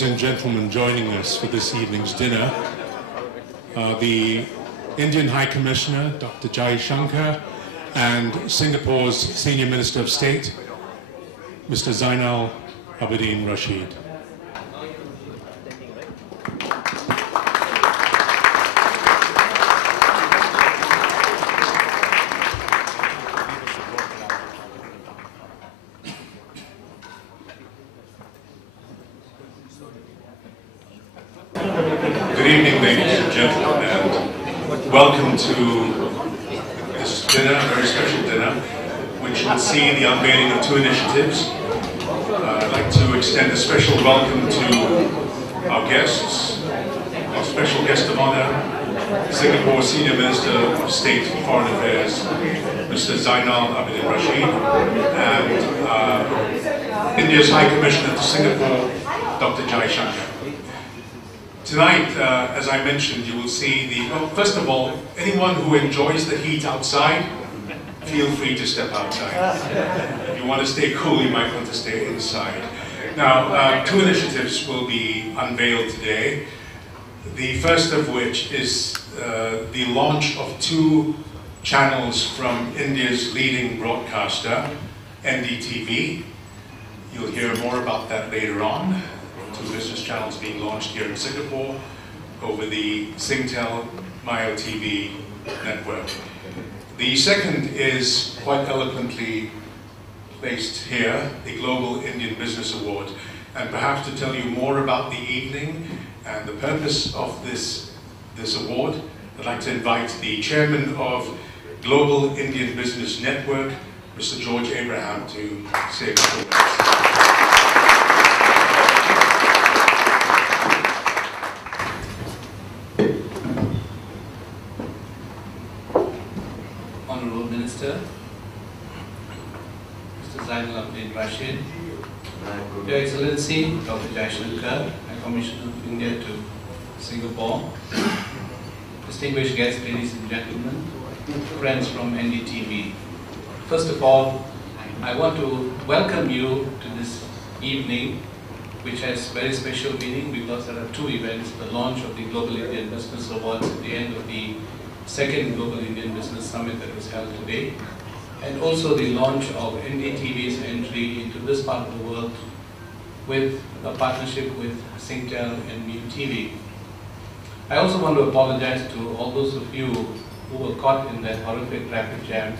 ladies and gentlemen joining us for this evening's dinner, the Indian High Commissioner, Dr. Jai Shankar, and Singapore's Senior Minister of State, Mr. Zainal Abidin Rashid. Good evening, ladies and gentlemen, and welcome to this dinner, a very special dinner, which will see the unveiling of two initiatives. I'd like to extend a special welcome to our guests, our special guest of honor, Singapore Senior Minister of State for Foreign Affairs, Mr. Zainal Abidin Rashid, and India's High Commissioner to Singapore, Dr. Jai Shankar. Tonight, as I mentioned, you will see well, first of all, anyone who enjoys the heat outside, feel free to step outside. If you want to stay cool, you might want to stay inside. Now, two initiatives will be unveiled today. The first of which is the launch of two channels from India's leading broadcaster, NDTV. You'll hear more about that later on. Two business channels being launched here in Singapore over the Singtel Myo TV network. The second is quite eloquently placed here, the Global Indian Business Award. And perhaps to tell you more about the evening and the purpose of this award, I'd like to invite the chairman of Global Indian Business Network, Mr. George Abraham, to say a couple of words. Minister, Mr. Zainal Abidin Rashid, Your Excellency, Dr. Jai Shankar, High Commissioner of India to Singapore, distinguished guests, ladies and gentlemen, friends from NDTV. First of all, I want to welcome you to this evening, which has very special meaning because there are two events: the launch of the Global Indian Business Awards at the end of the second Global Indian Business Summit that was held today, and also the launch of NDTV's entry into this part of the world with a partnership with Singtel and Myo TV. I also want to apologize to all those of you who were caught in that horrific traffic jam.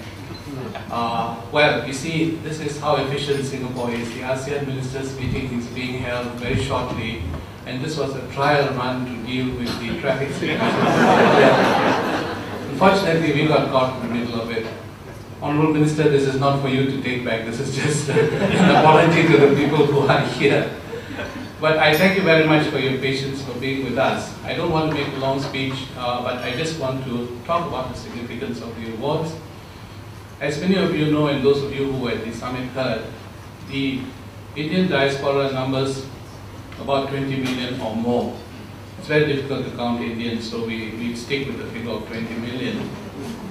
Well, you see, this is how efficient Singapore is. The ASEAN Ministers meeting is being held very shortly, and this was a trial run to deal with the traffic situation. Unfortunately, we got caught in the middle of it. Honourable Minister, this is not for you to take back. This is just an apology to the people who are here. But I thank you very much for your patience, for being with us. I don't want to make a long speech, but I just want to talk about the significance of the awards. As many of you know, and those of you who were at the summit heard, the Indian diaspora numbers about 20 million or more. It's very difficult to count Indians, so we stick with the figure of 20 million.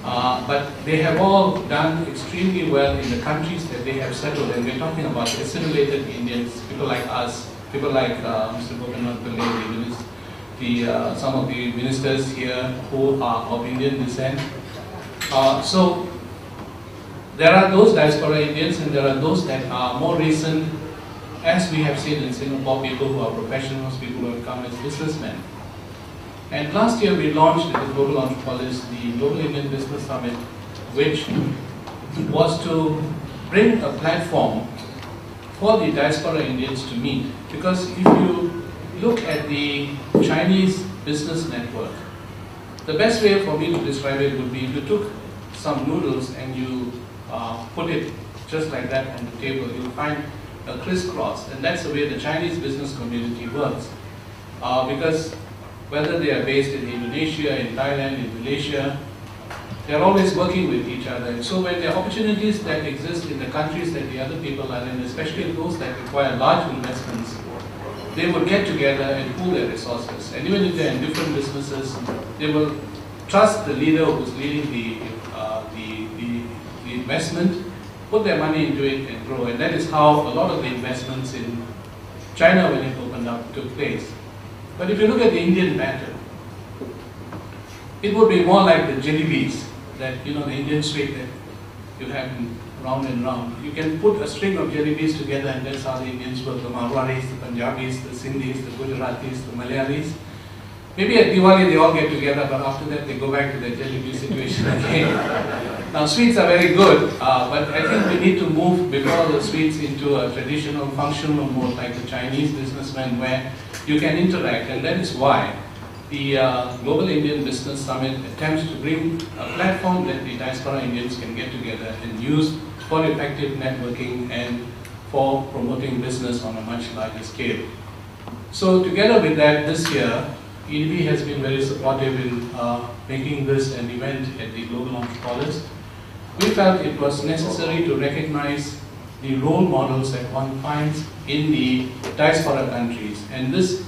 But they have all done extremely well in the countries that they have settled, and we're talking about assimilated Indians, people like us, people like Mr. Gopinath Pillai, some of the ministers here who are of Indian descent. So there are those diaspora Indians, and there are those that are more recent, as we have seen in Singapore, people who are professionals, people who have come as businessmen. And last year we launched at the Global Entrepreneurs the Global Indian Business Summit, which was to bring a platform for the diaspora Indians to meet. Because if you look at the Chinese business network, the best way for me to describe it would be if you took some noodles and you put it just like that on the table, you'll find a crisscross, and that's the way the Chinese business community works. Because whether they are based in Indonesia, in Thailand, in Malaysia, they're always working with each other. And so when there are opportunities that exist in the countries that the other people are in, especially those that require large investments, they will get together and pool their resources. And even if they're in different businesses, they will trust the leader who's leading the investment, put their money into it and grow. And that is how a lot of the investments in China, when it opened opened up took place. But if you look at the Indian pattern, it would be more like the GIBS, that the Indian sweet that you have round and round. You can put a string of GIBS together, and that's how the Indians work. The Marwaris, the Punjabis, the Sindhis, the Gujaratis, the Malayalis. Maybe at Diwali they all get together, but after that they go back to their jalebi situation again. Now sweets are very good, but I think we need to move before the sweets into a traditional functional mode like the Chinese businessmen, where you can interact, and that is why the Global Indian Business Summit attempts to bring a platform that the diaspora Indians can get together and use for effective networking and for promoting business on a much larger scale. So together with that, this year, EDB has been very supportive in making this an event at the Global Entrepreneurs. We felt it was necessary to recognize the role models that one finds in the diaspora countries, and this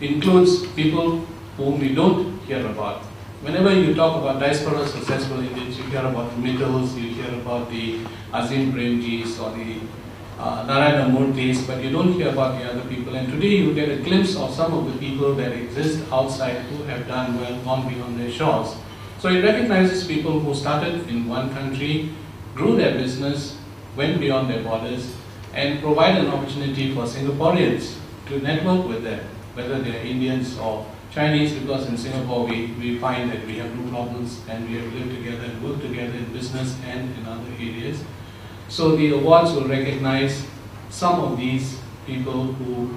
includes people whom we don't hear about. Whenever you talk about diaspora successful Indians, you hear about the Mittals, you hear about the Azim Premjis or the Narayana Murthy's, but you don't hear about the other people. And today you get a glimpse of some of the people that exist outside who have done well, gone beyond their shores. So it recognizes people who started in one country, grew their business, went beyond their borders, and provide an opportunity for Singaporeans to network with them, whether they are Indians or Chinese, because in Singapore we find that we have no problems and we have lived together and worked together in business and in other areas. So the awards will recognize some of these people who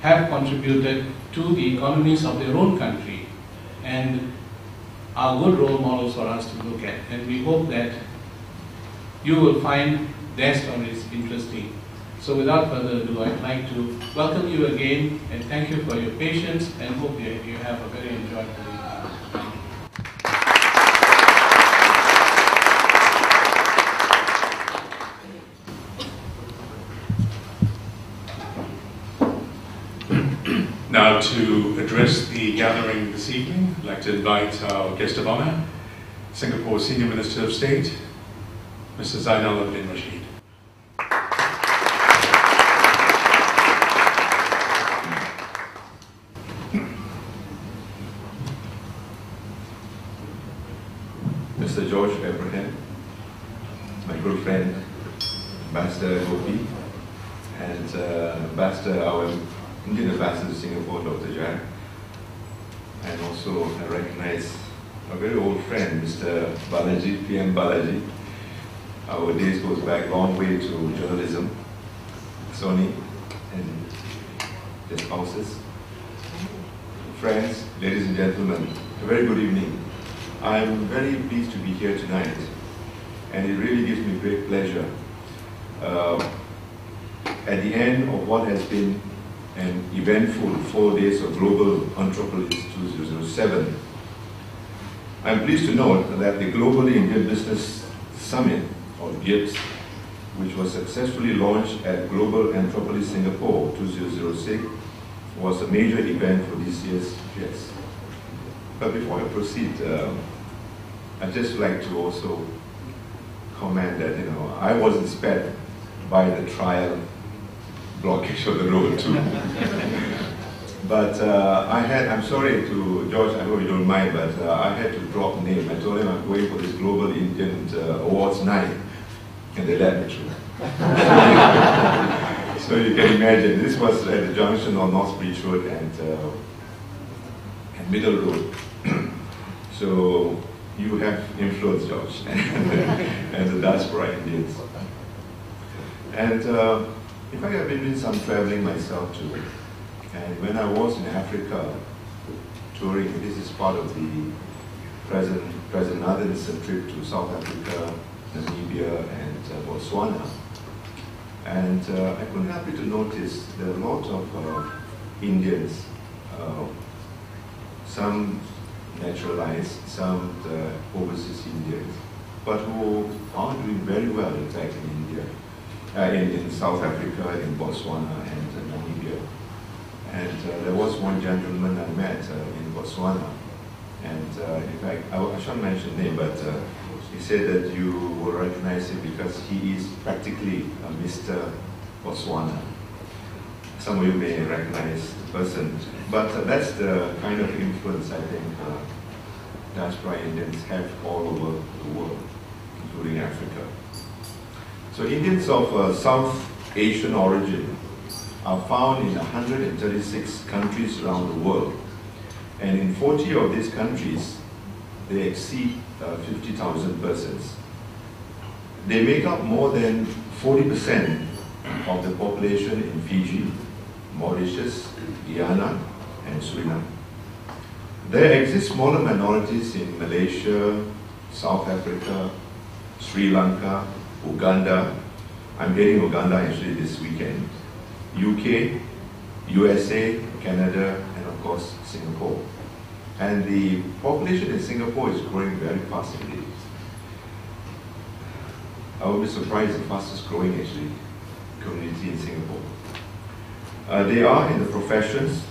have contributed to the economies of their own country and are good role models for us to look at. And we hope that you will find their stories interesting. So without further ado, I'd like to welcome you again and thank you for your patience and hope that you have a very enjoyable evening. Now, to address the gathering this evening, I'd like to invite our guest of honor, Singapore Senior Minister of State, Mr. Zainal bin Rashid. Mr. George Abraham, my good friend, Ambassador Gopi, and our Indian Ambassador to Singapore, Dr. Jack, and also I recognize a very old friend, Mr. Balaji, PM Balaji. Our days goes back a long way to journalism, Sony, and their spouses. Friends, ladies and gentlemen, a very good evening. I'm very pleased to be here tonight, and it really gives me great pleasure. At the end of what has been an eventful 4 days of Global Entrepreneurs 2007, I'm pleased to note that the Global Indian Business Summit, or GIBS, which was successfully launched at Global Entrepreneurs Singapore 2006, was a major event for this year's GIBS. But before I proceed, I'd just like to also comment that I wasn't spared by the trial blockage of the road too. But I'm sorry to George, I hope you don't mind, but I had to drop a name. I told him I'm going for this Global Indian Awards night, and they let me through. So you can imagine, this was at the junction of North Bridge Road and Middle Road. So you have influence, George, and the diaspora Indians. And in fact, I've been doing some traveling myself too. And when I was in Africa touring, this is part of the President Nathan's trip to South Africa, Namibia, and Botswana. And I couldn't help but to notice there are a lot of Indians, some naturalized, some overseas Indians, but who are doing very well, in fact, in India, in South Africa, in Botswana, and Namibia. And there was one gentleman I met in Botswana, and in fact, I shouldn't mention name, but he said that you will recognize him because he is practically a Mr. Botswana. Some of you may recognize the person, but that's the kind of influence I think diaspora Indians have all over the world, including Africa. So Indians of South Asian origin are found in 136 countries around the world, and in 40 of these countries, they exceed 50,000 persons. They make up more than 40% of the population in Fiji, Mauritius, Guyana, and Suriname. There exist smaller minorities in Malaysia, South Africa, Sri Lanka, Uganda. I'm heading Uganda actually this weekend. UK, USA, Canada, and of course Singapore. And the population in Singapore is growing very fast indeed. I would be surprised the fastest growing actually community in Singapore. They are in the professions,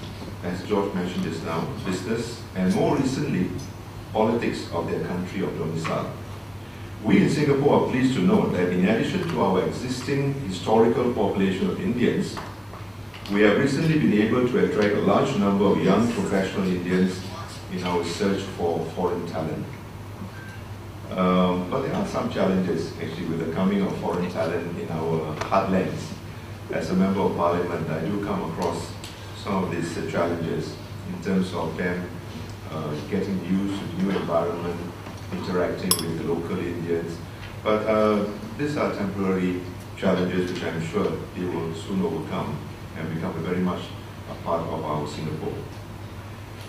as George mentioned just now, business, and more recently, politics of their country of domicile. We in Singapore are pleased to note that in addition to our existing historical population of Indians, we have recently been able to attract a large number of young professional Indians in our search for foreign talent. But there are some challenges actually with the coming of foreign talent in our heartlands. As a member of parliament, I do come across some of these challenges in terms of them getting used to the new environment, interacting with the local Indians. But these are temporary challenges which I'm sure they will soon overcome and become very much a part of our Singapore.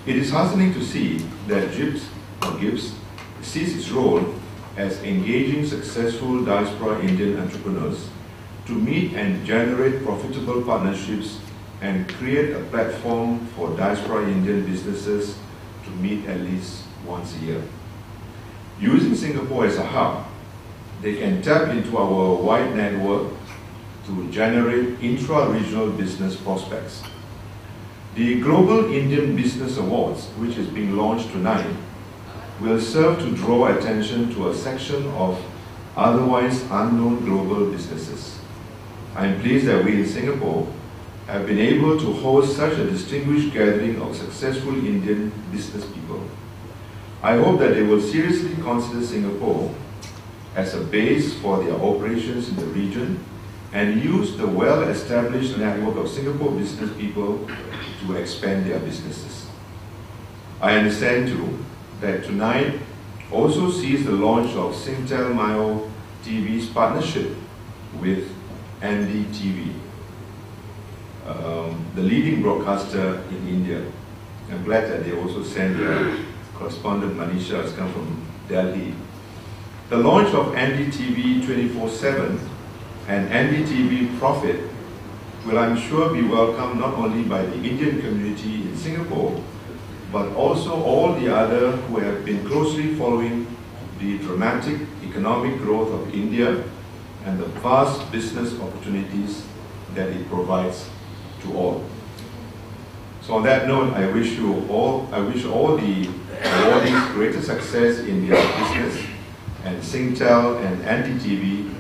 It is heartening to see that GIBS sees its role as engaging successful diaspora Indian entrepreneurs to meet and generate profitable partnerships and create a platform for diaspora Indian businesses to meet at least once a year. Using Singapore as a hub, they can tap into our wide network to generate intra-regional business prospects. The Global Indian Business Awards, which is being launched tonight, will serve to draw attention to a section of otherwise unknown global businesses. I am pleased that we in Singapore have been able to host such a distinguished gathering of successful Indian business people. I hope that they will seriously consider Singapore as a base for their operations in the region and use the well-established network of Singapore business people to expand their businesses. I understand too that tonight also sees the launch of Singtel Mayo TV's partnership with Andy TV, the leading broadcaster in India. I'm glad that they also sent their correspondent Manisha has come from Delhi. The launch of Andy TV 24/7 and Andy TV Profit will, I'm sure, be welcomed not only by the Indian community in Singapore, but also all the other who have been closely following the dramatic economic growth of India and the vast business opportunities that it provides to all. So on that note, I wish all the awardees greater success in their business, and Singtel and Andy TV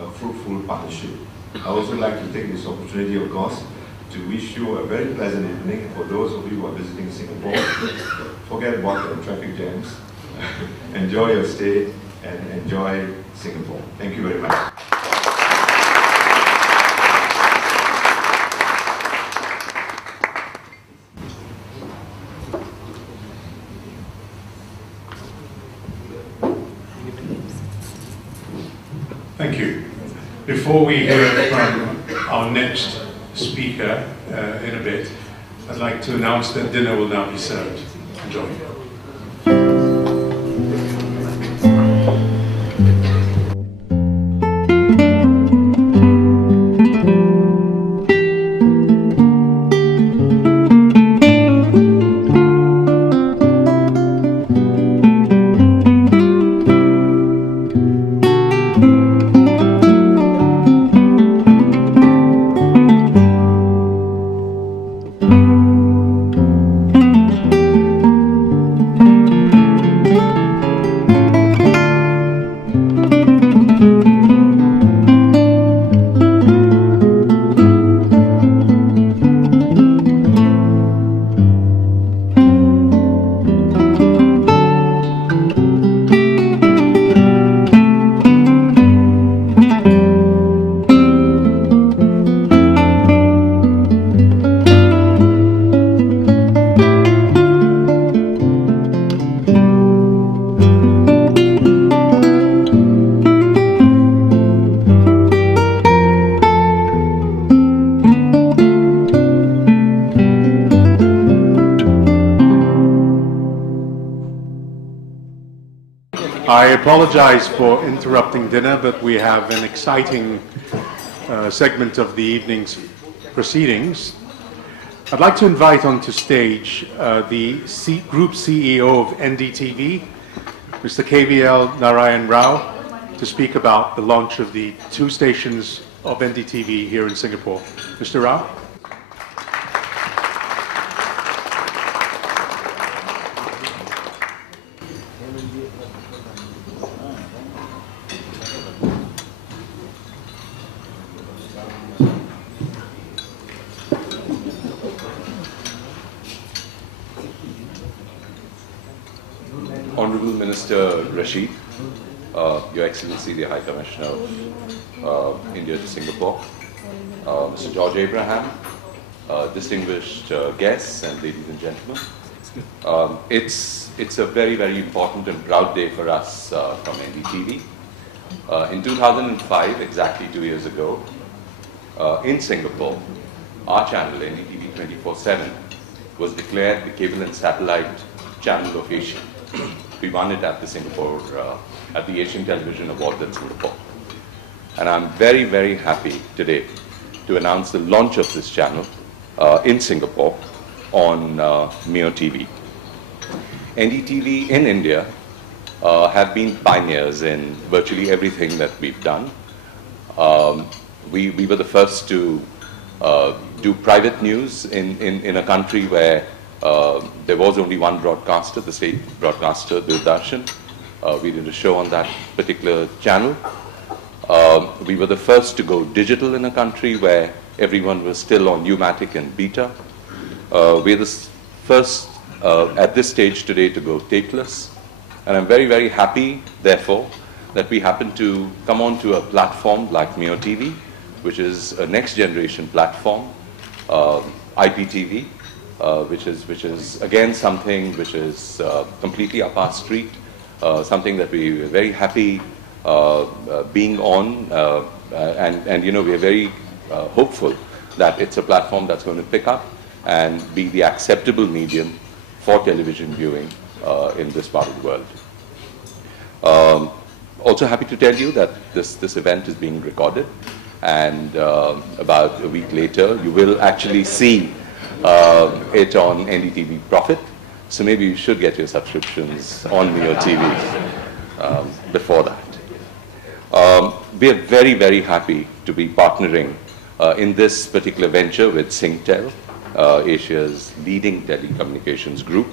a fruitful partnership. I also like to take this opportunity, of course, to wish you a very pleasant evening. For those of you who are visiting Singapore, forget about the traffic jams. Enjoy your stay and enjoy Singapore. Thank you very much. Thank you. Before we hear from our next speaker in a bit, I'd like to announce that dinner will now be served. Enjoy. I apologize for interrupting dinner, but we have an exciting segment of the evening's proceedings. I'd like to invite onto stage the Group CEO of NDTV, Mr. KVL Narayan Rao, to speak about the launch of the 2 stations of NDTV here in Singapore. Mr. Rao? Honorable Minister Rashid, Your Excellency the High Commissioner of India to Singapore, Mr. George Abraham, distinguished guests and ladies and gentlemen. It's a very, very important and proud day for us from NDTV. In 2005, exactly 2 years ago, in Singapore, our channel, NDTV 24/7, was declared the cable and satellite channel of Asia. We won it at the Singapore, at the Asian Television Awards at Singapore. And I'm very, very happy today to announce the launch of this channel in Singapore on Mio TV. NDTV in India have been pioneers in virtually everything that we've done. We were the first to do private news in a country where there was only one broadcaster, the state broadcaster, Doordarshan. We did a show on that particular channel. We were the first to go digital in a country where everyone was still on pneumatic and beta. We're the first at this stage today to go tapeless. And I'm very, very happy, therefore, that we happen to come onto a platform like Mio TV, which is a next generation platform, IPTV. Which is again something which is completely up our street, something that we are very happy being on, and you know, we are very hopeful that it's a platform that's going to pick up and be the acceptable medium for television viewing in this part of the world. Also happy to tell you that this event is being recorded, and about a week later you will actually see it on NDTV Profit, so maybe you should get your subscriptions on Mio TV before that. We are very, very happy to be partnering in this particular venture with Singtel, Asia's leading telecommunications group.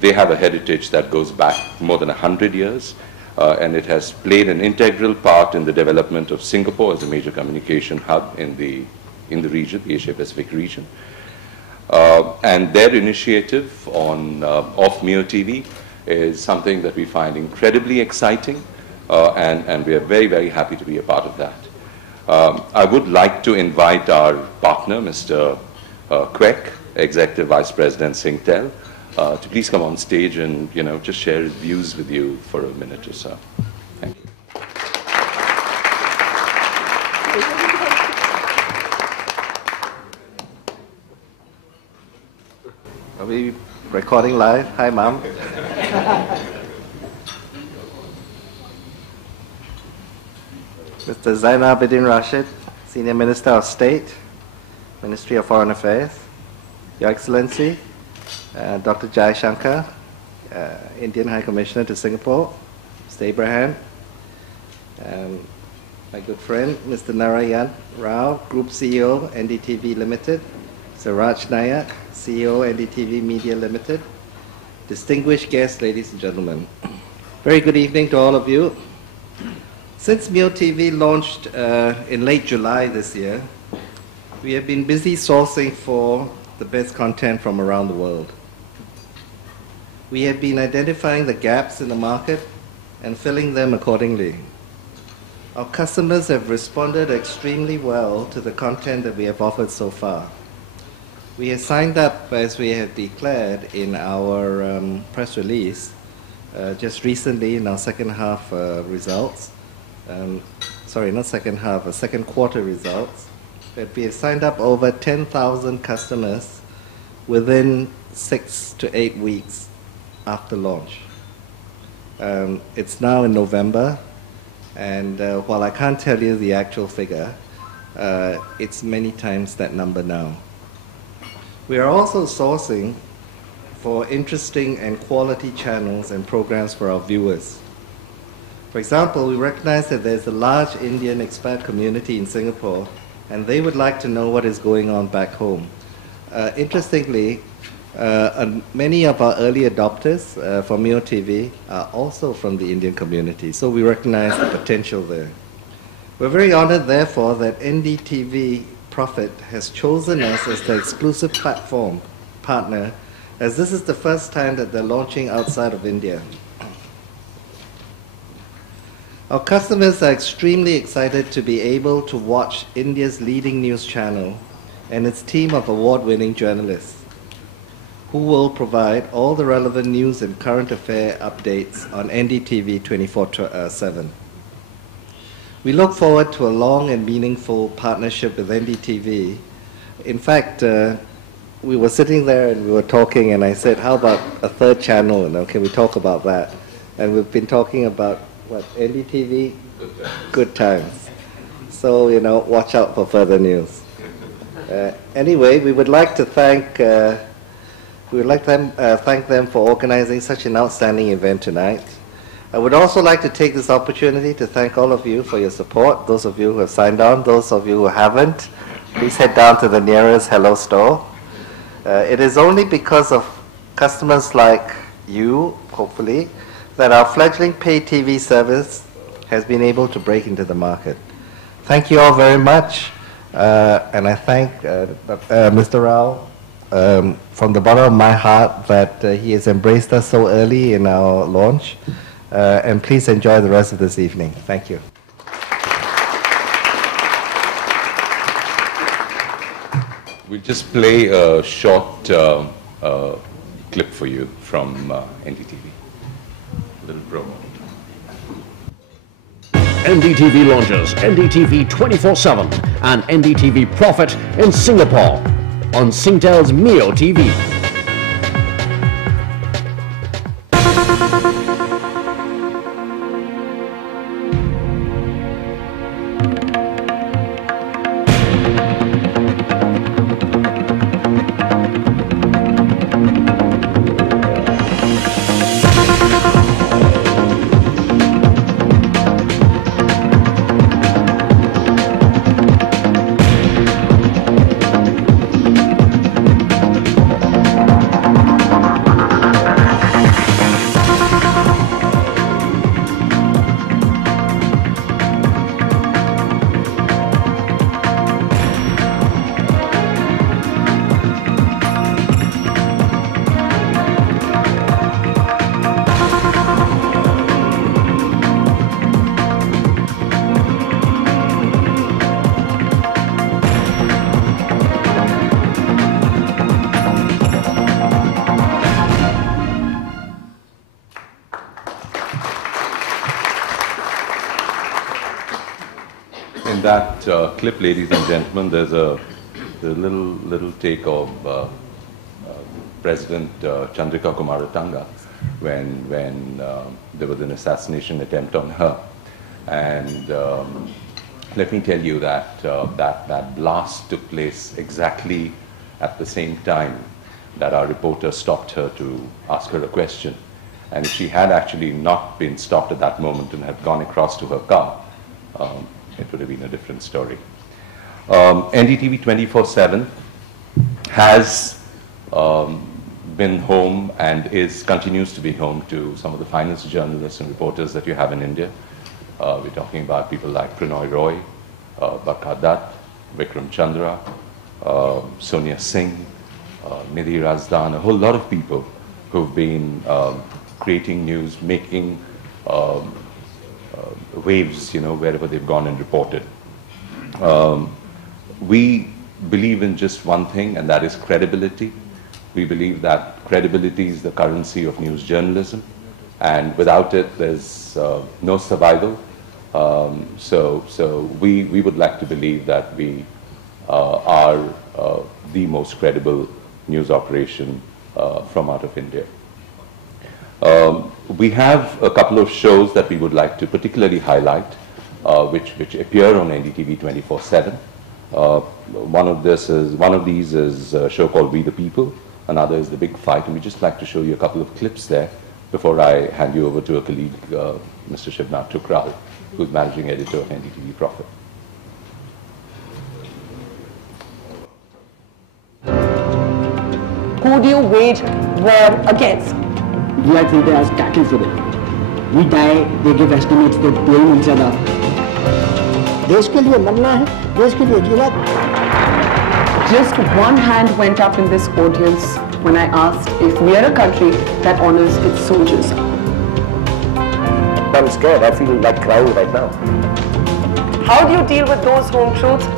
They have a heritage that goes back more than 100 years, and it has played an integral part in the development of Singapore as a major communication hub in the region, the Asia-Pacific region. And their initiative of Mio TV is something that we find incredibly exciting, and we are very, very happy to be a part of that. I would like to invite our partner, Mr. Kwek, Executive Vice President Singtel, to please come on stage and, you know, just share his views with you for a minute or so. Thank you. Are we recording live? Hi, Mom. Mr. Zainal Abidin Rashid, Senior Minister of State, Ministry of Foreign Affairs. Your Excellency, Dr. Jai Shankar, Indian High Commissioner to Singapore, Mr. Abraham, my good friend, Mr. Narayan Rao, Group CEO, NDTV Limited, Sir Raj Nayak, CEO, NDTV Media Limited, distinguished guests, ladies and gentlemen. Very good evening to all of you. Since Mio TV launched in late July this year, we have been busy sourcing for the best content from around the world. We have been identifying the gaps in the market and filling them accordingly. Our customers have responded extremely well to the content that we have offered so far. We have signed up, as we have declared in our press release, just recently in our second half results, sorry, not second half, second quarter results, that we have signed up over 10,000 customers within 6 to 8 weeks after launch. It's now in November, and while I can't tell you the actual figure, it's many times that number now. We are also sourcing for interesting and quality channels and programs for our viewers. For example, we recognize that there's a large Indian expat community in Singapore, and they would like to know what is going on back home. Interestingly, many of our early adopters for Mio TV are also from the Indian community, so we recognize the potential there. We're very honored, therefore, that NDTV Profit has chosen us as the exclusive platform partner, as this is the first time that they're launching outside of India. Our customers are extremely excited to be able to watch India's leading news channel and its team of award-winning journalists, who will provide all the relevant news and current affair updates on NDTV 24/7. We look forward to a long and meaningful partnership with NDTV. In fact, we were sitting there and we were talking, and I said, how about a third channel? And can we talk about that? And we've been talking about, what, NDTV? Good times. So, watch out for further news. Anyway, we would like to thank them for organizing such an outstanding event tonight. I would also like to take this opportunity to thank all of you for your support. Those of you who have signed on, those of you who haven't, please head down to the nearest Hello store. It is only because of customers like you, hopefully, that our fledgling pay TV service has been able to break into the market. Thank you all very much, and I thank Mr. Rao from the bottom of my heart that he has embraced us so early in our launch. And please enjoy the rest of this evening. Thank you. We'll just play a short clip for you from NDTV. A little promo. NDTV launches NDTV 24/7 and NDTV Profit in Singapore on Singtel's Mio TV. In that clip, ladies and gentlemen, there's a little take of President Chandrika Kumaratanga when there was an assassination attempt on her. And let me tell you that that blast took place exactly at the same time that our reporter stopped her to ask her a question. And if she had actually not been stopped at that moment and had gone across to her car, it would have been a different story. NDTV 24/7 has been home and continues to be home to some of the finest journalists and reporters that you have in India. We're talking about people like Pranoy Roy, Bakar Dutt, Vikram Chandra, Sonia Singh, Nidhi Razdan, a whole lot of people who've been creating news, making waves, wherever they've gone and reported. We believe in just one thing, and that is credibility. We believe that credibility is the currency of news journalism, and without it, there's no survival. So we would like to believe that we are the most credible news operation from out of India. We have a couple of shows that we would like to particularly highlight, which appear on NDTV 24/7. One of these is a show called We the People. Another is The Big Fight, and we just like to show you a couple of clips there before I hand you over to a colleague, Mr. Shivnath Tukral, who's managing editor of NDTV Profit. Who do you wage war against? We are treated as cattle for them. We die, they give estimates, they blame each other. देश के लिए मरना है, देश के लिए जीना. Just one hand went up in this audience when I asked if we are a country that honors its soldiers. I'm scared, I feel like crying right now. How do you deal with those home truths?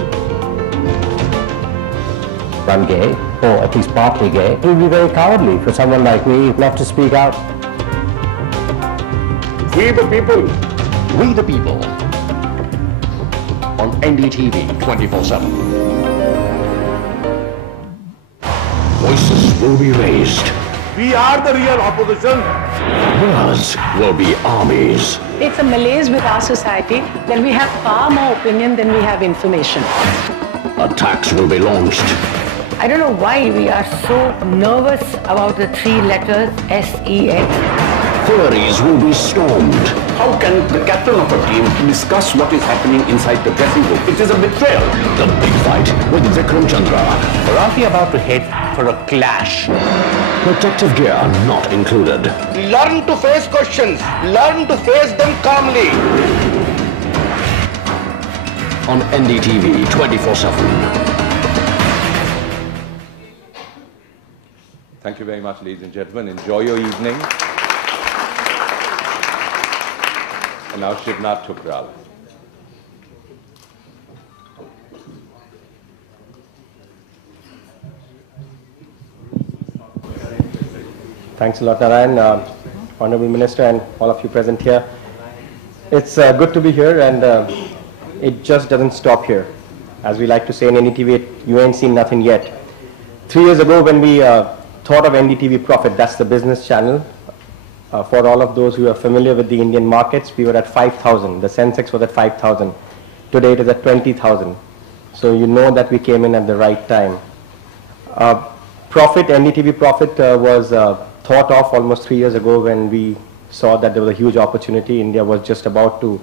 I'm gay, or at least partly gay. It would be very cowardly for someone like me not to speak out. We the People. We the People. On NDTV 24/7. Voices will be raised. We are the real opposition. Words will be armies. It's a malaise with our society that we have far more opinion than we have information. Attacks will be launched. I don't know why we are so nervous about the three letters SEX. Theories will be stormed. How can the captain of a team discuss what is happening inside the dressing room? It is a betrayal. The Big Fight with Vikram Chandra. We're only about to head for a clash. Protective gear not included. Learn to face questions. Learn to face them calmly. On NDTV 24/7. Thank you very much, ladies and gentlemen. Enjoy your evening. And now Shivnath Tukral. Thanks a lot, Narayan, Honorable Minister, and all of you present here. It's good to be here, and it just doesn't stop here. As we like to say in NDTV, you ain't seen nothing yet. 3 years ago, when we thought of NDTV Profit, that's the business channel. For all of those who are familiar with the Indian markets, we were at 5,000. The Sensex was at 5,000. Today it is at 20,000. So you know that we came in at the right time. NDTV Profit was thought of almost 3 years ago when we saw that there was a huge opportunity. India was just about to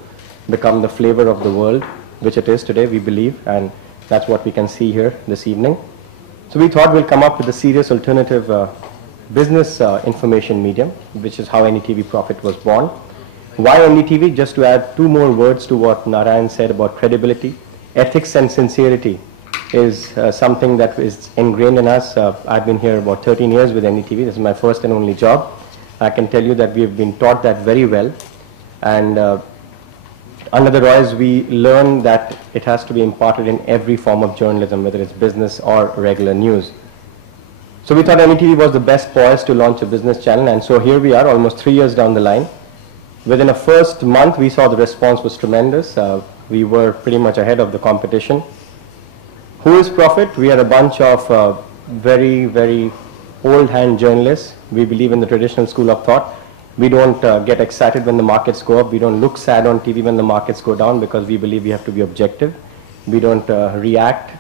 become the flavor of the world, which it is today, we believe, and that's what we can see here this evening. So we thought we'll come up with a serious alternative business information medium, which is how NDTV Profit was born. Why NDTV? Just to add two more words to what Narayan said about credibility. Ethics and sincerity is something that is ingrained in us. I've been here about 13 years with NDTV. This is my first and only job. I can tell you that we've been taught that very well. And under the Royals, we learn that it has to be imparted in every form of journalism, whether it's business or regular news. So we thought NDTV was the best poised to launch a business channel, and so here we are, almost 3 years down the line. Within a first month, we saw the response was tremendous. We were pretty much ahead of the competition. Who is Profit? We are a bunch of very, very old hand journalists. We believe in the traditional school of thought. We don't get excited when the markets go up. We don't look sad on TV when the markets go down, because we believe we have to be objective. We don't react,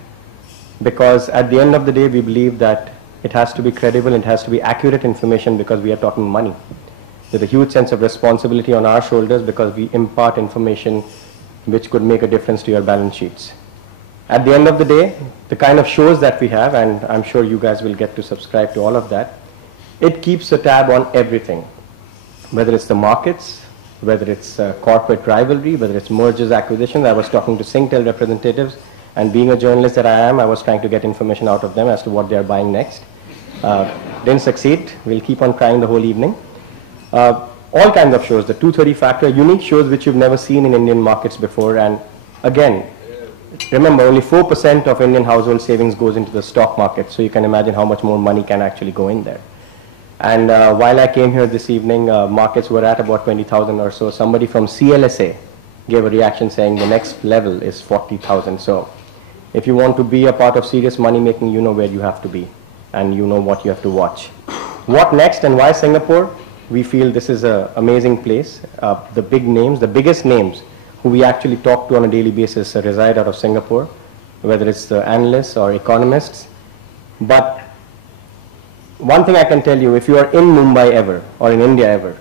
because at the end of the day, we believe that it has to be credible, it has to be accurate information, because we are talking money. There's a huge sense of responsibility on our shoulders, because we impart information which could make a difference to your balance sheets. At the end of the day, the kind of shows that we have, and I'm sure you guys will get to subscribe to all of that, it keeps a tab on everything. Whether it's the markets, whether it's corporate rivalry, whether it's mergers, acquisitions. I was talking to Singtel representatives, and being a journalist that I am, I was trying to get information out of them as to what they're buying next. Didn't succeed. We'll keep on trying the whole evening. All kinds of shows, the 230 factor, unique shows which you've never seen in Indian markets before. And again, remember, only 4% of Indian household savings goes into the stock market. So you can imagine how much more money can actually go in there. And while I came here this evening, markets were at about 20,000 or so. Somebody from CLSA gave a reaction saying the next level is 40,000. So if you want to be a part of serious money making, you know where you have to be, and you know what you have to watch. What next and why Singapore? we feel this is an amazing place. The big names, the biggest names who we actually talk to on a daily basis reside out of Singapore, whether it's the analysts or economists. But one thing I can tell you, if you are in Mumbai ever or in India ever,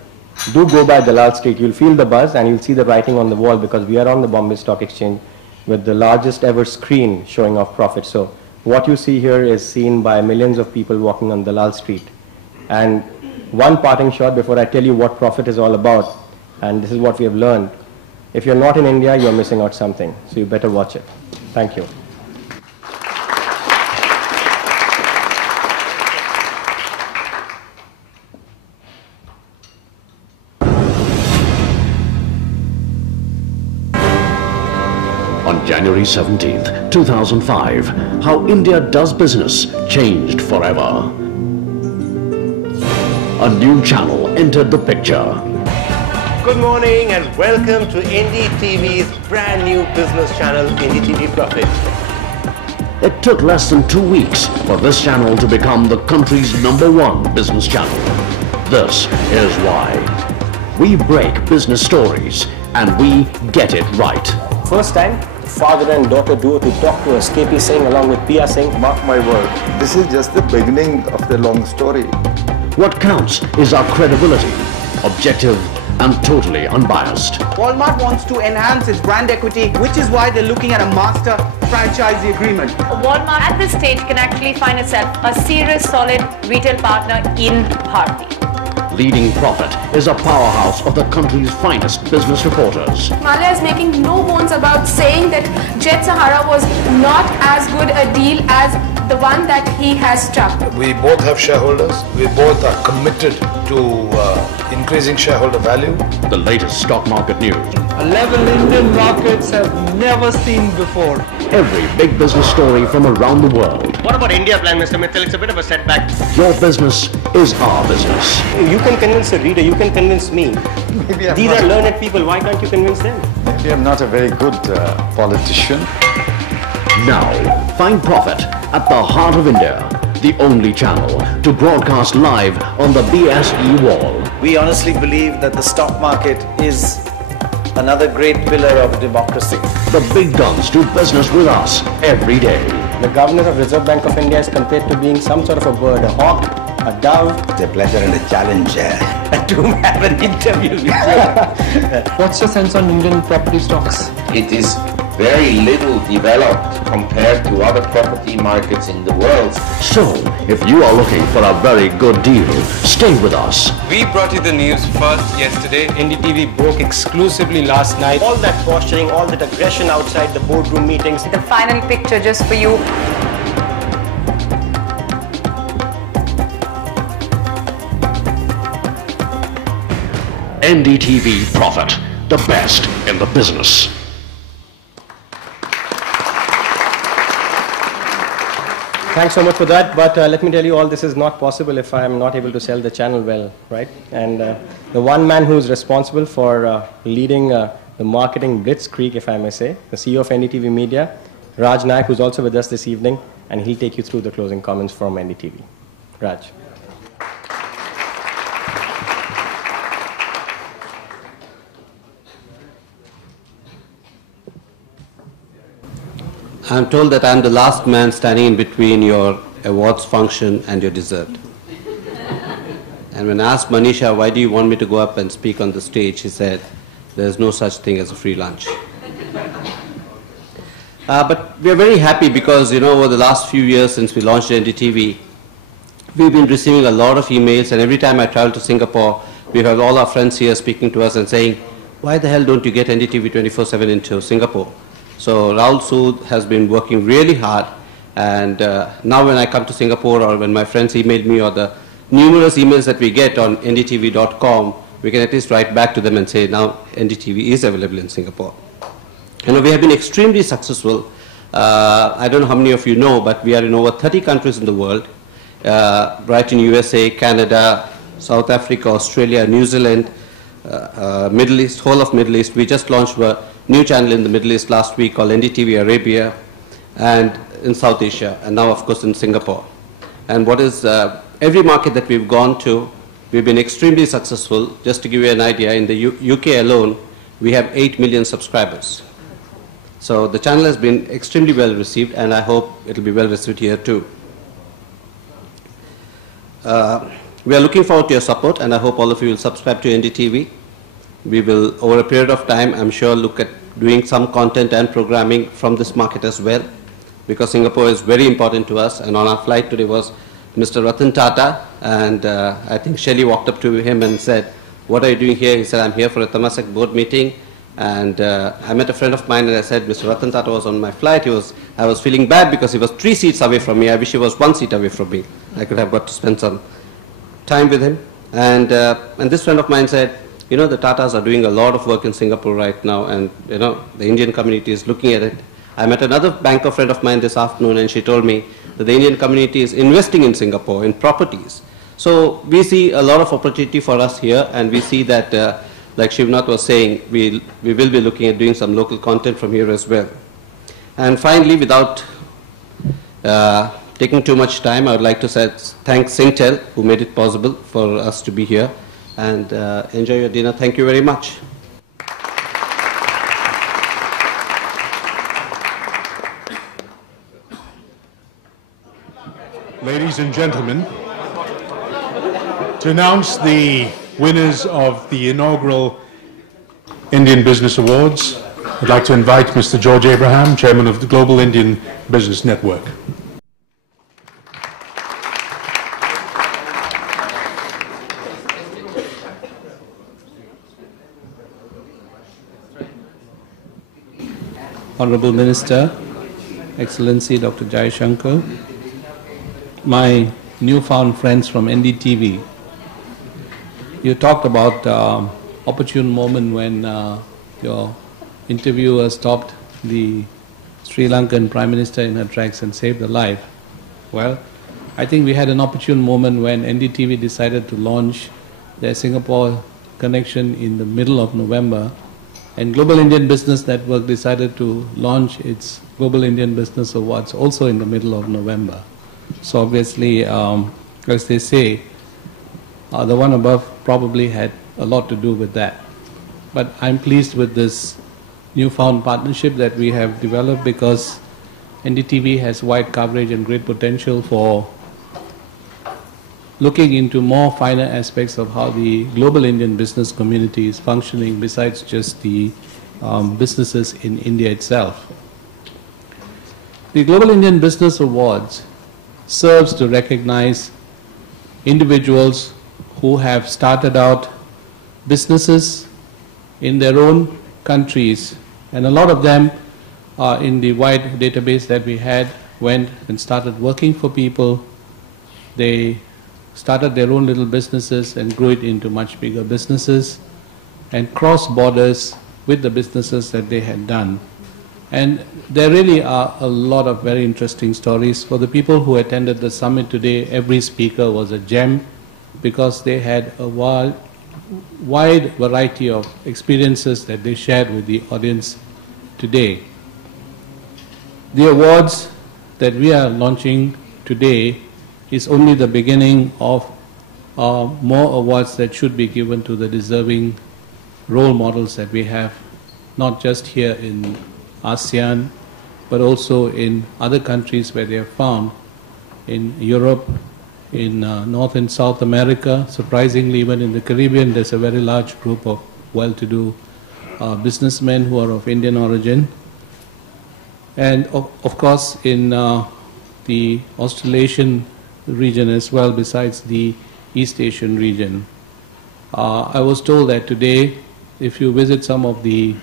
do go by Dalal Street. You'll feel the buzz and you'll see the writing on the wall, because we are on the Bombay Stock Exchange with the largest ever screen showing off profit. So what you see here is seen by millions of people walking on Dalal Street. And one parting shot before I tell you what profit is all about, and this is what we have learned. If you're not in India, you're missing out something. So you better watch it. Thank you. On January 17th, 2005, how India does business changed forever. A new channel entered the picture. Good morning and welcome to NDTV's brand new business channel, NDTV Profit. It took less than 2 weeks for this channel to become the country's #1 business channel. This is why. We break business stories and we get it right. First time, father and daughter duo to talk to us, KP Singh along with Pia Singh. Mark my word, this is just the beginning of the long story. What counts is our credibility, objective and totally unbiased. Walmart wants to enhance its brand equity, which is why they're looking at a master franchisee agreement. Walmart at this stage can actually find itself a serious, solid retail partner in Bharti. Leading Profit is a powerhouse of the country's finest business reporters. Malia is making no bones about saying that Jet Sahara was not as good a deal as the one that he has struck. We both have shareholders. We both are committed to increasing shareholder value. The latest stock market news. A level Indian markets have never seen before. Every big business story from around the world. What about India plan, Mr. Mittal? It's a bit of a setback. Your business is our business. You can convince the reader, you can convince me. These are learned people, why can't you convince them? Maybe I'm not a very good politician. Now, find Profit at the heart of India, the only channel to broadcast live on the BSE wall. We honestly believe that the stock market is another great pillar of democracy. The big guns do business with us every day. The Governor of Reserve Bank of India is compared to being some sort of a bird, a hawk, a dove. It's a pleasure and a challenge to have an interview with you. What's your sense on Indian property stocks? It is very little developed compared to other property markets in the world. So, if you are looking for a very good deal, stay with us. We brought you the news first yesterday. NDTV broke exclusively last night. All that posturing, all that aggression outside the boardroom meetings. The final picture just for you. NDTV Profit, the best in the business. Thanks so much for that, but let me tell you, all this is not possible if I am not able to sell the channel well, right? And the one man who is responsible for leading the marketing blitzkrieg, if I may say, the CEO of NDTV Media, Raj Nayak, who's also with us this evening, and he'll take you through the closing comments from NDTV. Raj. I'm told that I'm the last man standing in between your awards function and your dessert. And when I asked Manisha, why do you want me to go up and speak on the stage, he said, there's no such thing as a free lunch. But we're very happy because, you know, over the last few years since we launched NDTV, we've been receiving a lot of emails, and every time I travel to Singapore, we have all our friends here speaking to us and saying, why the hell don't you get NDTV 24/7 into Singapore? So Rahul Sood has been working really hard, and now when I come to Singapore or when my friends email me or the numerous emails that we get on ndtv.com, we can at least write back to them and say now NDTV is available in Singapore. You know, we have been extremely successful. I don't know how many of you know, but we are in over 30 countries in the world, right in USA, Canada, South Africa, Australia, New Zealand, Middle East, whole of Middle East. We just launched a new channel in the Middle East last week called NDTV Arabia, and in South Asia, and now of course in Singapore. And what is every market that we've gone to, we've been extremely successful. Just to give you an idea, in the UK alone, we have 8 million subscribers. So the channel has been extremely well received, and I hope it will be well received here too. We are looking forward to your support, and I hope all of you will subscribe to NDTV. We will, over a period of time, I'm sure, look at doing some content and programming from this market as well, because Singapore is very important to us. And on our flight today was Mr. Ratan Tata, and I think Shelley walked up to him and said, "What are you doing here?" He said, "I'm here for a Temasek board meeting." And I met a friend of mine, and I said, Mr. Ratan Tata was on my flight. I was feeling bad because he was 3 seats away from me. I wish he was 1 seat away from me. I could have got to spend some time with him. And this friend of mine said, "You know, the Tatas are doing a lot of work in Singapore right now, and you know, the Indian community is looking at it." I met another banker friend of mine this afternoon, and she told me that the Indian community is investing in Singapore, in properties. So we see a lot of opportunity for us here, and we see that, like Shivnath was saying, we will be looking at doing some local content from here as well. And finally, without taking too much time, I would like to thank Singtel, who made it possible for us to be here. And enjoy your dinner. Thank you very much. Ladies and gentlemen, to announce the winners of the inaugural Indian Business Awards, I'd like to invite Mr. George Abraham, Chairman of the Global Indian Business Network. Honorable Minister, Excellency Dr. Jai Shankar, my newfound friends from NDTV, you talked about opportune moment when your interviewer stopped the Sri Lankan Prime Minister in her tracks and saved her life. Well, I think we had an opportune moment when NDTV decided to launch their Singapore connection in the middle of November, and Global Indian Business Network decided to launch its Global Indian Business Awards also in the middle of November. So obviously, as they say, the one above probably had a lot to do with that. But I'm pleased with this newfound partnership that we have developed, because NDTV has wide coverage and great potential for looking into more finer aspects of how the global Indian business community is functioning besides just the businesses in India itself. The Global Indian Business Awards serves to recognize individuals who have started out businesses in their own countries, and a lot of them in the wide database that we had went and started working for people. They started their own little businesses and grew it into much bigger businesses and crossed borders with the businesses that they had done. And there really are a lot of very interesting stories. For the people who attended the summit today, every speaker was a gem, because they had a wide variety of experiences that they shared with the audience today. The awards that we are launching today is only the beginning of more awards that should be given to the deserving role models that we have, not just here in ASEAN, but also in other countries where they are found, in Europe, in North and South America. Surprisingly, even in the Caribbean, there's a very large group of well-to-do businessmen who are of Indian origin. And of course, in the Australasian region as well, besides the East Asian region. I was told that today, if you visit some of the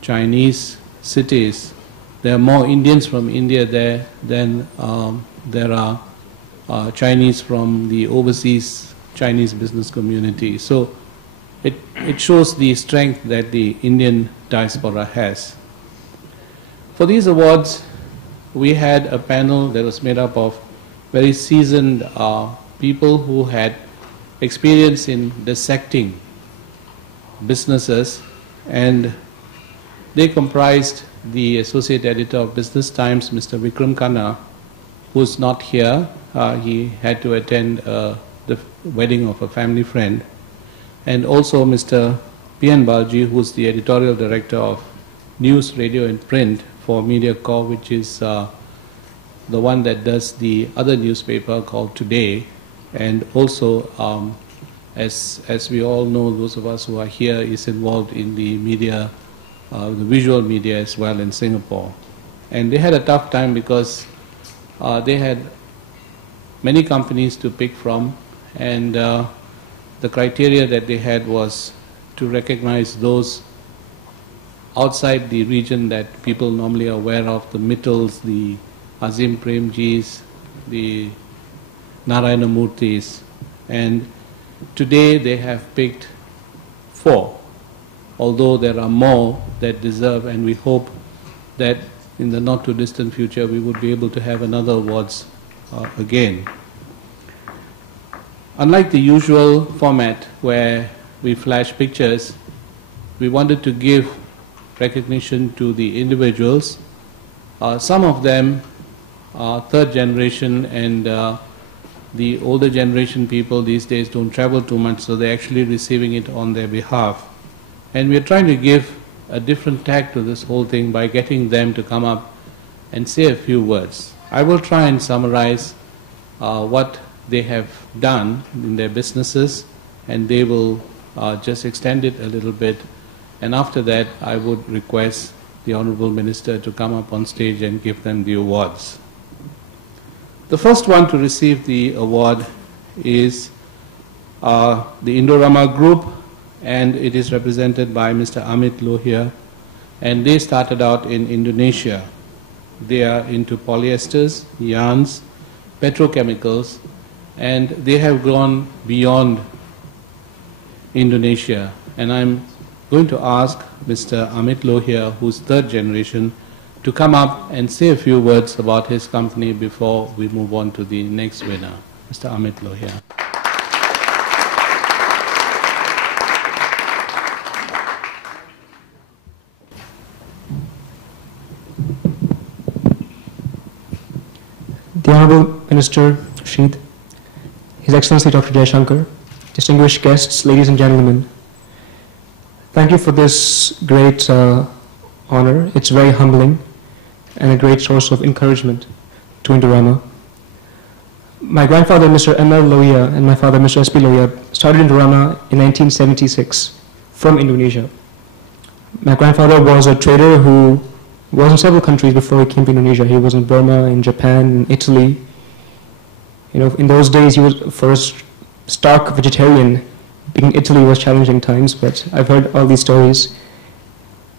Chinese cities, there are more Indians from India there than there are Chinese from the overseas Chinese business community. So it shows the strength that the Indian diaspora has. For these awards, we had a panel that was made up of very seasoned people who had experience in dissecting businesses, and they comprised the Associate Editor of Business Times, Mr. Vikram Khanna, who's not here. He had to attend a the wedding of a family friend, and also Mr. P.N. Balji, who is the editorial director of News, Radio and Print for MediaCorp, which is the one that does the other newspaper called Today, and also, as we all know, those of us who are here, is involved in the media, the visual media as well in Singapore. And they had a tough time because they had many companies to pick from, and the criteria that they had was to recognize those outside the region that people normally are aware of, the Mittals, the Azim Premjis, the Narayana Murthis, and today they have picked 4, although there are more that deserve, and we hope that in the not too distant future we would be able to have another awards again. Unlike the usual format where we flash pictures, we wanted to give recognition to the individuals. Some of them are third generation, and the older generation people these days don't travel too much, so they're actually receiving it on their behalf. And we're trying to give a different tag to this whole thing by getting them to come up and say a few words. I will try and summarize what they have done in their businesses, and they will just extend it a little bit. And after that, I would request the Honorable Minister to come up on stage and give them the awards. The first one to receive the award is the Indorama Group, and it is represented by Mr. Amit Lohia, and they started out in Indonesia. They are into polyesters, yarns, petrochemicals, and they have gone beyond Indonesia. And I'm going to ask Mr. Amit Lohia, who's third generation, to come up and say a few words about his company before we move on to the next winner. Mr. Amit Lohia. The Honorable Minister Rashid, His Excellency Dr. Jaishankar, distinguished guests, ladies and gentlemen, thank you for this great honor. It's very humbling and a great source of encouragement to Indorama. My grandfather, Mr. M.L. Lohia, and my father, Mr. S.P. Lohia, started Indorama in 1976 from Indonesia. My grandfather was a trader who was in several countries before he came to Indonesia. He was in Burma, in Japan, in Italy. You know, in those days, he was for a stark vegetarian. Being in Italy was challenging times, but I've heard all these stories.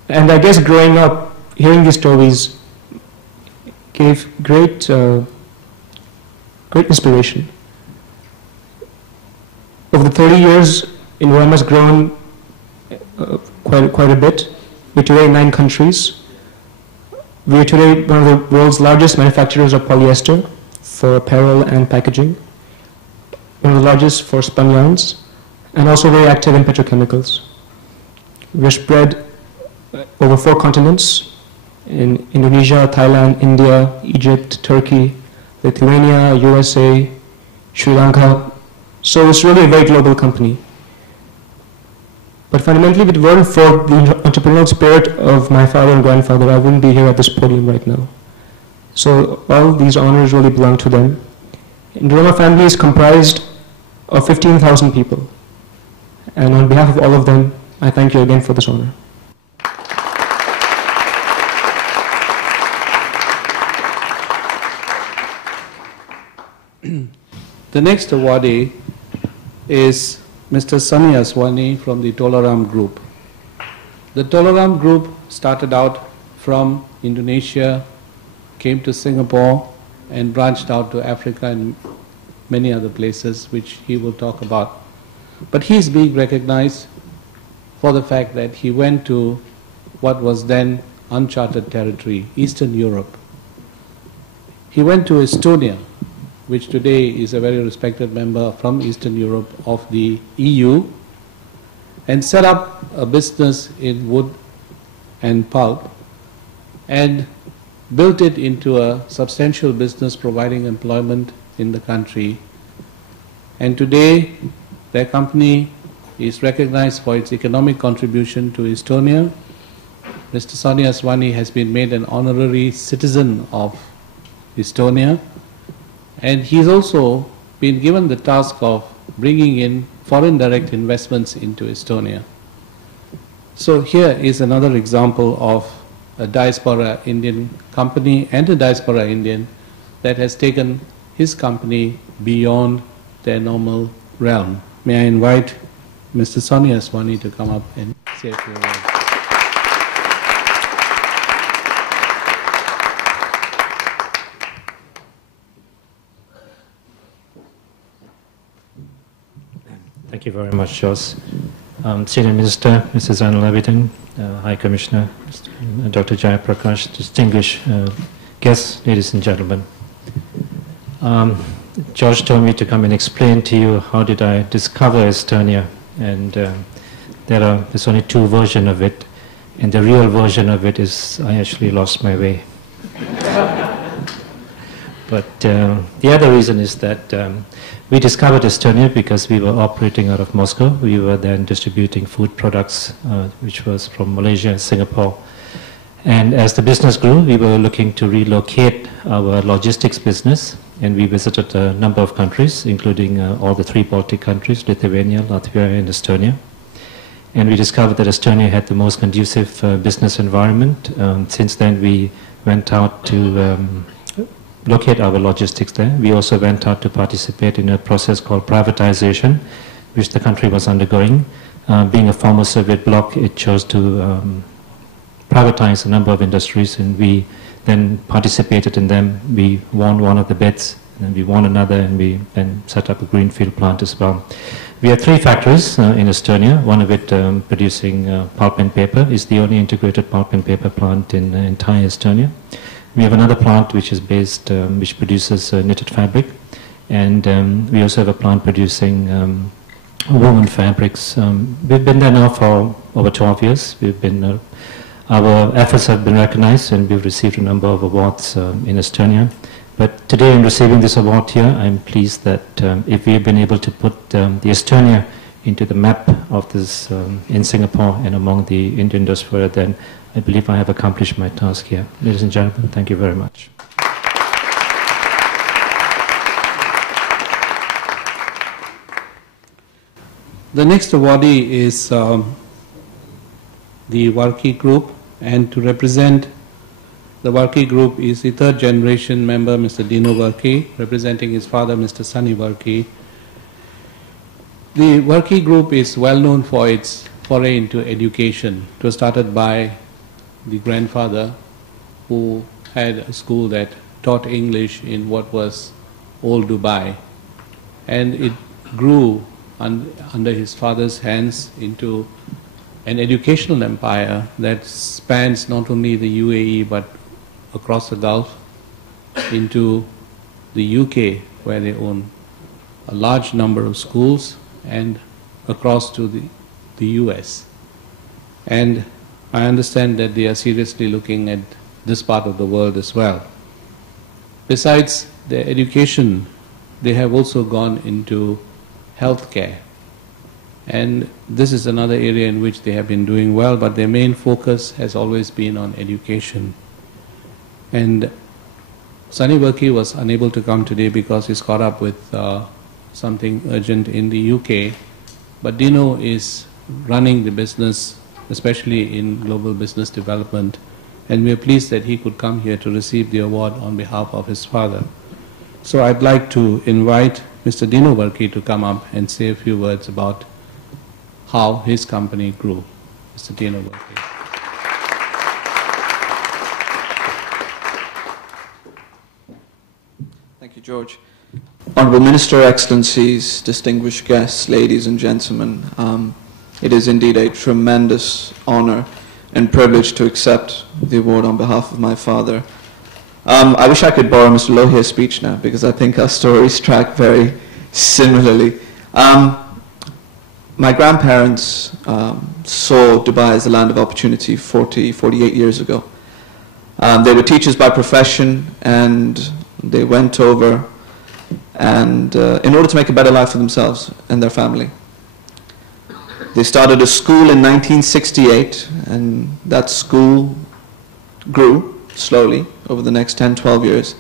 And I guess growing up, hearing these stories gave great inspiration. Over the 30 years, Indorama has grown quite a bit. We're today in 9 countries. We are today one of the world's largest manufacturers of polyester for apparel and packaging, one of the largest for spun yarns, and also very active in petrochemicals. We're spread over 4 continents, in Indonesia, Thailand, India, Egypt, Turkey, Lithuania, USA, Sri Lanka. So it's really a very global company. But fundamentally, if it weren't for the entrepreneurial spirit of my father and grandfather, I wouldn't be here at this podium right now. So all these honors really belong to them. Indorama family is comprised of 15,000 people. And on behalf of all of them, I thank you again for this honor. The next awardee is Mr. Sunny Aswani from the Tolaram Group. The Tolaram Group started out from Indonesia, came to Singapore, and branched out to Africa and many other places, which he will talk about. But he's being recognized for the fact that he went to what was then uncharted territory, Eastern Europe. He went to Estonia, which today is a very respected member from Eastern Europe of the EU, and set up a business in wood and pulp, and built it into a substantial business providing employment in the country. And today, their company is recognized for its economic contribution to Estonia. Mr. Sonny Aswani has been made an honorary citizen of Estonia, and he's also been given the task of bringing in foreign direct investments into Estonia. So here is another example of a diaspora Indian company and a diaspora Indian that has taken his company beyond their normal realm. May I invite Mr. Sonny Aswani to come up and say a few words. Thank you very much, Jos. Senior Minister, Mrs. Anil Abidin, High Commissioner, Dr. Jaya Prakash, distinguished guests, ladies and gentlemen. George told me to come and explain to you how did I discover Estonia, and there's only two versions of it, and the real version of it is I actually lost my way. But the other reason is that we discovered Estonia because we were operating out of Moscow. We were then distributing food products, which was from Malaysia and Singapore. And as the business grew, we were looking to relocate our logistics business, and we visited a number of countries, including all the 3 Baltic countries, Lithuania, Latvia, and Estonia. And we discovered that Estonia had the most conducive business environment. Since then, we went out to locate our logistics there. We also went out to participate in a process called privatization, which the country was undergoing. Being a former Soviet bloc, it chose to privatize a number of industries, and we then participated in them. We won one of the bids, and then we won another, and we then set up a greenfield plant as well. We have 3 factories in Estonia, one of it producing pulp and paper. It's the only integrated pulp and paper plant in entire Estonia. We have another plant which is based, which produces knitted fabric, and we also have a plant producing woven fabrics. We've been there now for over 12 years. Our efforts have been recognized, and we've received a number of awards in Estonia. But today, in receiving this award here, I'm pleased that if we have been able to put the Estonia into the map of this in Singapore and among the Indian diaspora, then I believe I have accomplished my task here. Ladies and gentlemen, thank you very much. The next awardee is the Varkey Group, and to represent the Varkey Group is the 3rd generation member, Mr. Dino Varkey, representing his father, Mr. Sunny Varkey. The Varkey Group is well known for its foray into education. It was started by the grandfather, who had a school that taught English in what was old Dubai, and it grew under his father's hands into an educational empire that spans not only the UAE but across the Gulf into the UK, where they own a large number of schools, and across to the US. And I understand that they are seriously looking at this part of the world as well. Besides their education, they have also gone into healthcare. And this is another area in which they have been doing well, but their main focus has always been on education. And Sunny Varkey was unable to come today because he's caught up with something urgent in the UK. But Dino is running the business, especially in global business development, and we are pleased that he could come here to receive the award on behalf of his father. So I'd like to invite Mr. Dino Varkey to come up and say a few words about how his company grew. Mr. Dino Varkey. Thank you, George. Honourable Minister, Excellencies, distinguished guests, ladies and gentlemen, it is indeed a tremendous honour and privilege to accept the award on behalf of my father. I wish I could borrow Mr. Lohia's speech now, because I think our stories track very similarly. My grandparents saw Dubai as a land of opportunity 48 years ago. They were teachers by profession, and they went over and in order to make a better life for themselves and their family. They started a school in 1968, and that school grew slowly over the next 10, 12 years,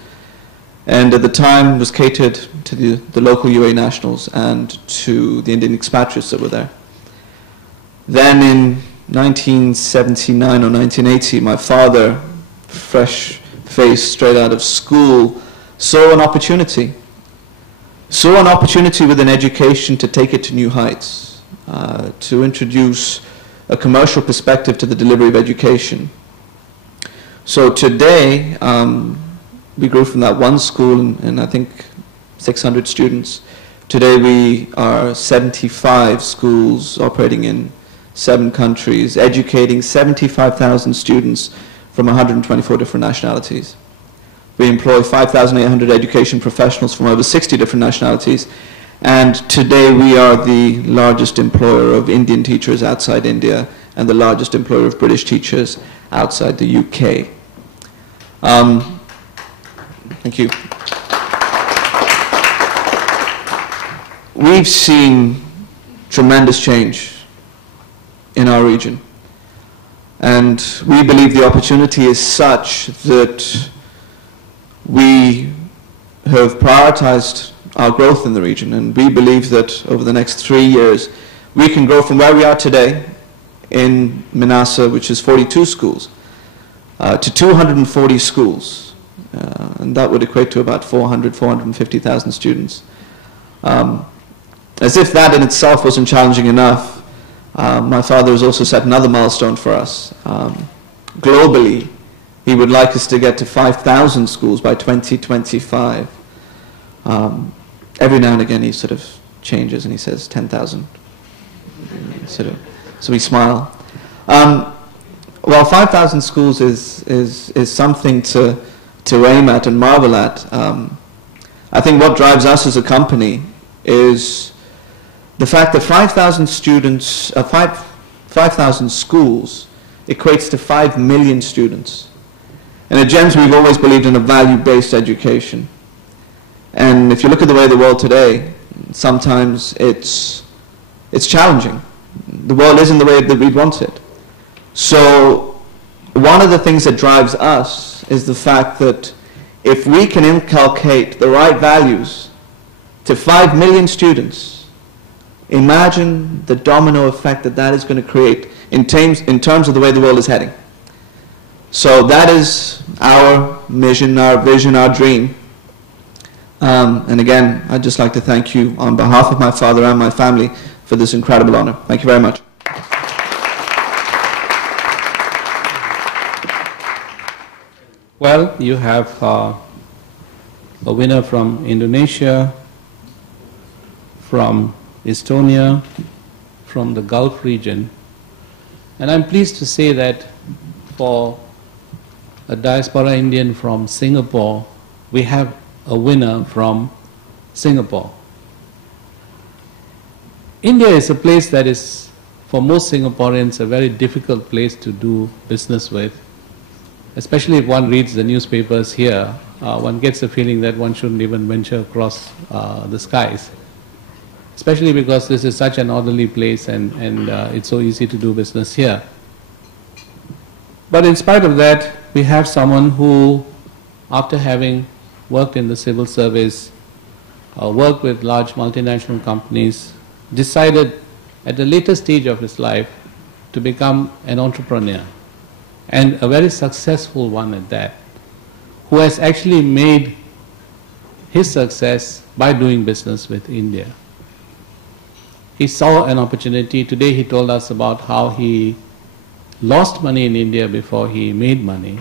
and at the time was catered to the local UAE nationals and to the Indian expatriates that were there. Then in 1979 or 1980, my father, fresh-faced, straight out of school, saw an opportunity with an education to take it to new heights, to introduce a commercial perspective to the delivery of education. So today, we grew from that one school and I think 600 students. Today we are 75 schools operating in 7 countries, educating 75,000 students from 124 different nationalities. We employ 5,800 education professionals from over 60 different nationalities, and today we are the largest employer of Indian teachers outside India and the largest employer of British teachers outside the UK. Thank you. We've seen tremendous change in our region, and we believe the opportunity is such that we have prioritized our growth in the region, and we believe that over the next 3 years we can grow from where we are today in Manasa, which is 42 schools, to 240 schools, and that would equate to about 450,000 students. As if that in itself wasn't challenging enough, my father has also set another milestone for us. Globally, he would like us to get to 5,000 schools by 2025. Every now and again he sort of changes and he says 10,000. So we smile. Well, 5,000 schools is something to aim at and marvel at. I think what drives us as a company is the fact that 5,000 students, 5,000 schools equates to 5 million students. And at GEMS we've always believed in a value-based education. And if you look at the way of the world today, sometimes it's challenging. The world isn't the way that we want it. So one of the things that drives us is the fact that if we can inculcate the right values to 5 million students, imagine the domino effect that that is going to create in terms of the way the world is heading. So that is our mission, our dream. And again, I'd just like to thank you on behalf of my father and my family for this incredible honor. Thank you very much. Well, you have a winner from Indonesia, from Estonia, from the Gulf region. And I'm pleased to say that for a diaspora Indian from Singapore, we have a winner from Singapore. India is a place that is, for most Singaporeans, a very difficult place to do business with. Especially if one reads the newspapers here, one gets the feeling that one shouldn't even venture across the skies. Especially because this is such an orderly place and it's so easy to do business here. But in spite of that, we have someone who, after having worked in the civil service, worked with large multinational companies, decided at the later stage of his life to become an entrepreneur, and a very successful one at that, who has actually made his success by doing business with India. He saw an opportunity. Today he told us about how he lost money in India before he made money,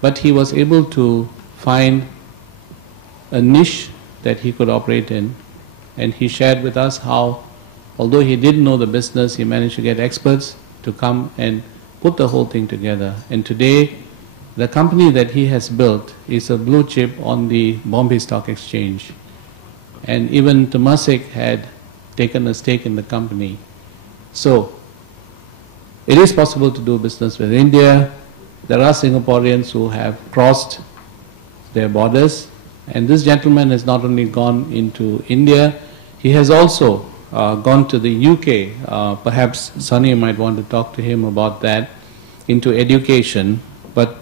but he was able to find a niche that he could operate in, and he shared with us how, although he didn't know the business, he managed to get experts to come and put the whole thing together. And today, the company that he has built is a blue chip on the Bombay Stock Exchange. And even Temasek had taken a stake in the company. So, it is possible to do business with India. There are Singaporeans who have crossed their borders And this gentleman has not only gone into India, he has also gone to the UK. Perhaps Sonny might want to talk to him about that, into education. But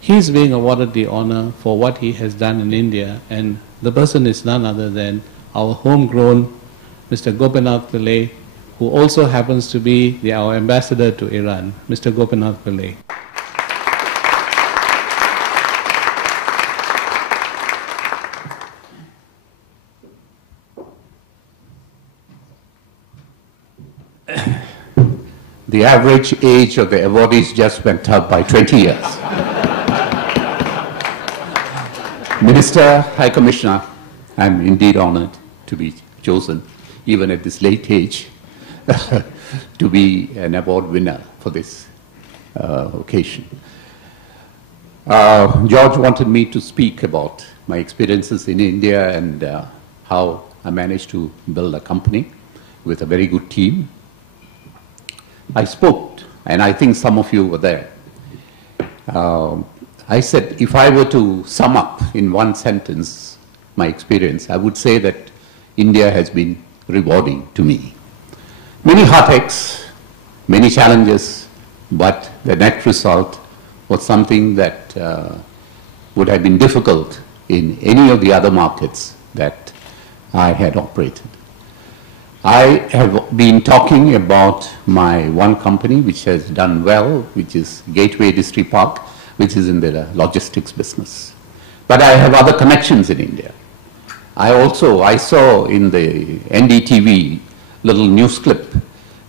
he's being awarded the honor for what he has done in India. And the person is none other than our homegrown Mr. Gopinath Pillai, who also happens to be our ambassador to Iran. Mr. Gopinath Pillai. The average age of the awardees just went up by 20 years. Minister, High Commissioner, I'm indeed honored to be chosen, even at this late age, to be an award winner for this occasion. George wanted me to speak about my experiences in India and how I managed to build a company with a very good team. I spoke, and I think some of you were there. I said, if I were to sum up in one sentence my experience, I would say that India has been rewarding to me. Many heartaches, many challenges, but the net result was something that would have been difficult in any of the other markets that I had operated. I have been talking about my one company which has done well, which is Gateway District Park, which is in the logistics business. But I have other connections in India. I saw in the NDTV little news clip,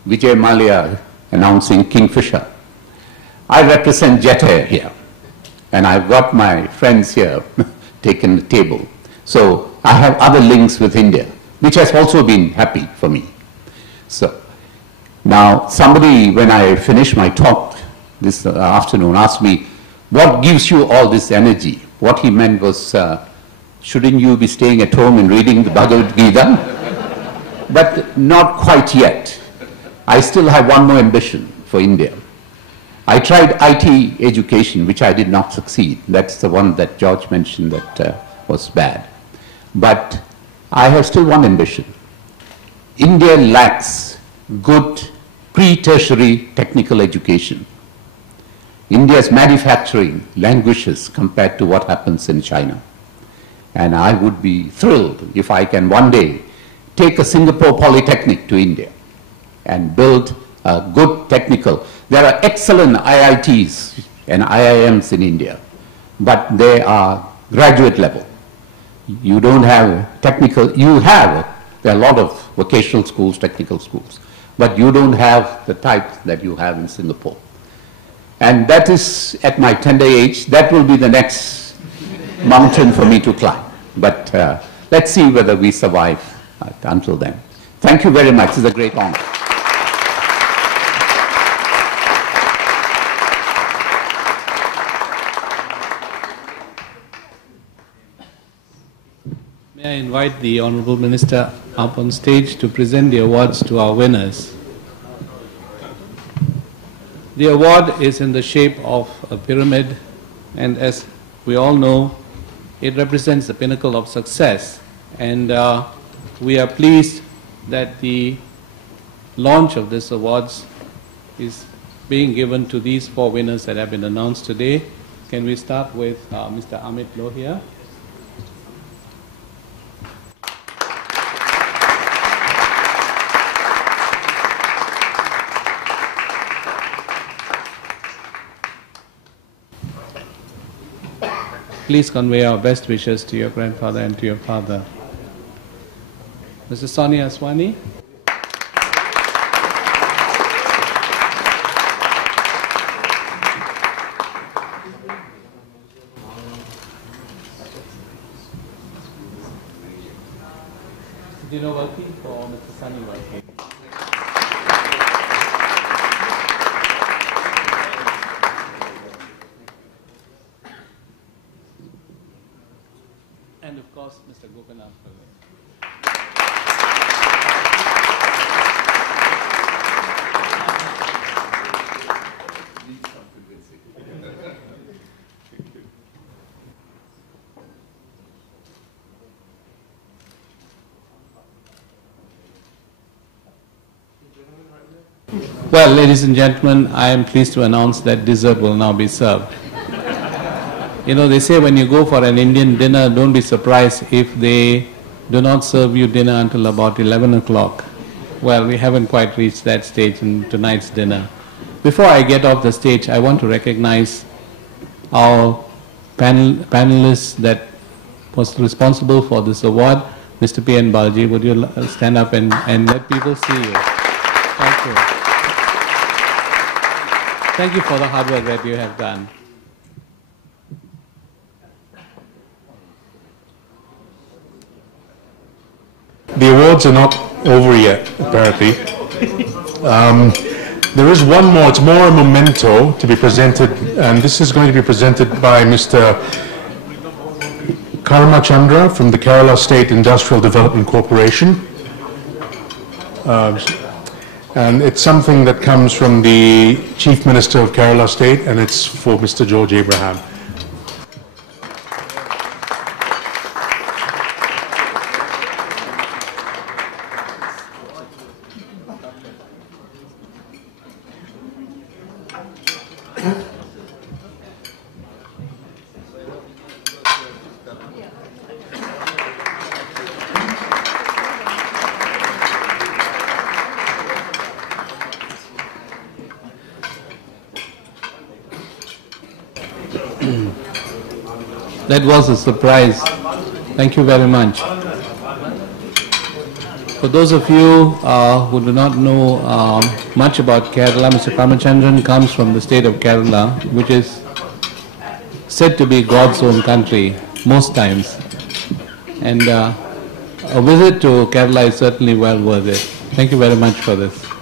Vijay Mallya announcing Kingfisher. I represent Jet Air here, and I've got my friends here taken the table. So I have other links with India, which has also been happy for me. So now somebody, when I finished my talk this afternoon, asked me, what gives you all this energy? What he meant was, shouldn't you be staying at home and reading the Bhagavad Gita? But not quite yet. I still have one more ambition for India. I tried IT education, which I did not succeed. That's the one that George mentioned that was bad. But I have still one ambition. India lacks good pre-tertiary technical education. India's manufacturing languishes compared to what happens in China. And I would be thrilled if I can one day take a Singapore Polytechnic to India and build a good technical. There are excellent IITs and IIMs in India, but they are graduate level. You don't have technical, there are a lot of vocational schools, technical schools, but you don't have the type that you have in Singapore. And that is, at my tender age, that will be the next mountain for me to climb. But let's see whether we survive until then. Thank you very much. It's a great honor. May I invite the Honorable Minister up on stage to present the awards to our winners. The award is in the shape of a pyramid, and as we all know, it represents the pinnacle of success. And we are pleased that the launch of this awards is being given to these 4 winners that have been announced today. Can we start with Mr. Amit Lohia? Please convey our best wishes to your grandfather and to your father. Mr. Sonny Aswani. Dino working for Mr. Sunny working. And of course, Mr. Gopinath Pillai. Well, ladies and gentlemen, I am pleased to announce that dessert will now be served. You know, they say when you go for an Indian dinner, don't be surprised if they do not serve you dinner until about 11 o'clock. Well, we haven't quite reached that stage in tonight's dinner. Before I get off the stage, I want to recognize our panelists that was responsible for this award. Mr. P. N. Balji, would you stand up and let people see you? Thank you. Thank you for the hard work that you have done. The awards are not over yet, apparently. There is one more. It's more a memento to be presented, and this is going to be presented by Mr. Karmachandra from the Kerala State Industrial Development Corporation. And it's something that comes from the Chief Minister of Kerala State, and it's for Mr. George Abraham. That was a surprise. Thank you very much. For those of you who do not know much about Kerala, Mr. Kamachandran comes from the state of Kerala, which is said to be God's own country most times. And a visit to Kerala is certainly well worth it. Thank you very much for this.